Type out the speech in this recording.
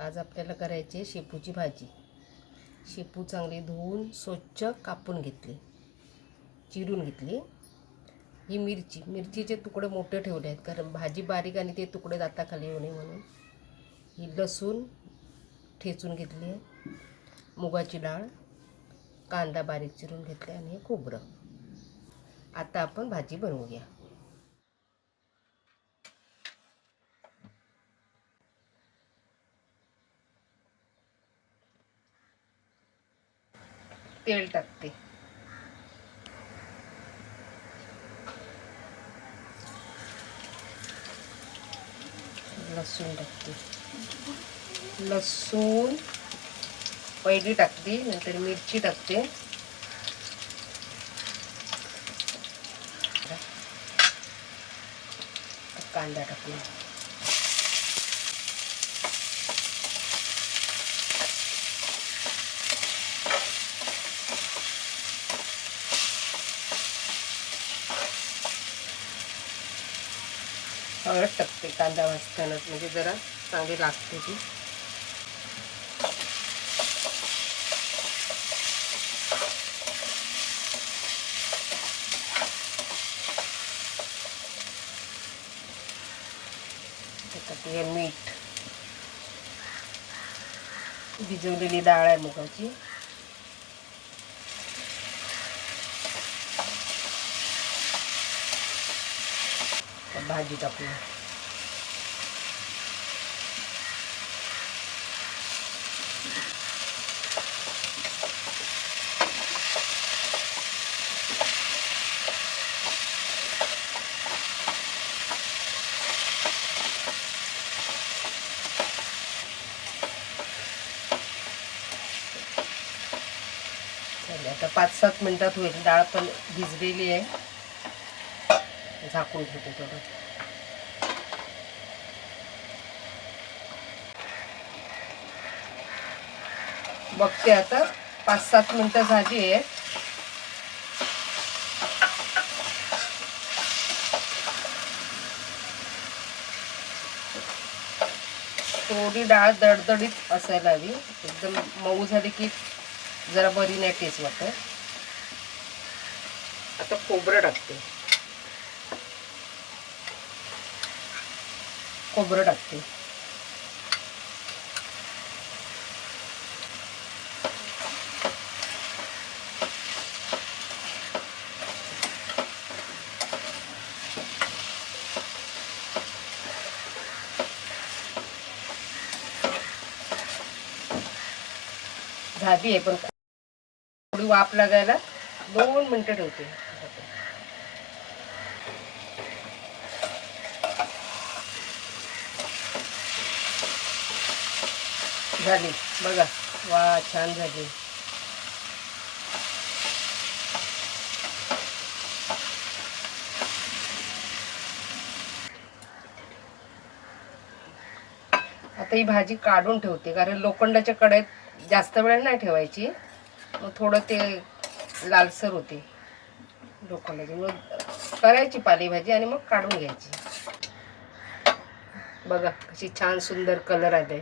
आज आपल्याला करायची आहे शेपूची भाजी। शेपू चांगली धुवून स्वच्छ कापून घेतली, चिरून घेतली। ही मिरचीचे तुकडे मोठे ठेवले आहेत कारण भाजी बारीक आणि ते तुकडे दाताखाली येऊ नये म्हणून। ही लसूण ठेचून घेतली आहे, मुगाची डाळ, कांदा बारीक चिरून घेतला आणि हे खोबरं। आता आपण भाजी बनवूया। तेल टाकते, लसूण टाकते। लसूण पहिली टाकते, नंतर मिरची टाकते, कांदा टाकते, हळद टाकते कांदा भाजतानाच, म्हणजे जरा चांगली लागते ती। टाकते मीठ, भिजवलेली डाळ आहे मुगाची, भाजी टाकून आता 5-7 मिनिटात होईल। डाळ पण भिजलेली आहे, झाकून ठेवते थोडं। बघते आता 5-7 मिनिटं झाली आहे। थोडी डाळ दडदडीत असायला हवी, एकदम मऊ झाली की जरा बरी नाही टेस्ट वाटत। आता खोबरं टाकते, झाली आहे पण थोडी वाफ लागायला 2 मिनिटं ठेवते। झाली बघा, वा छान झाली। आता ही भाजी काढून ठेवते कारण लोखंडाच्या कढईत जास्त वेळ नाही ठेवायची, मग थोडं ते लालसर होते लोखंडाची। मग करायची पालेभाजी आणि मग काढून घ्यायची। बघा कशी छान सुंदर कलर आले।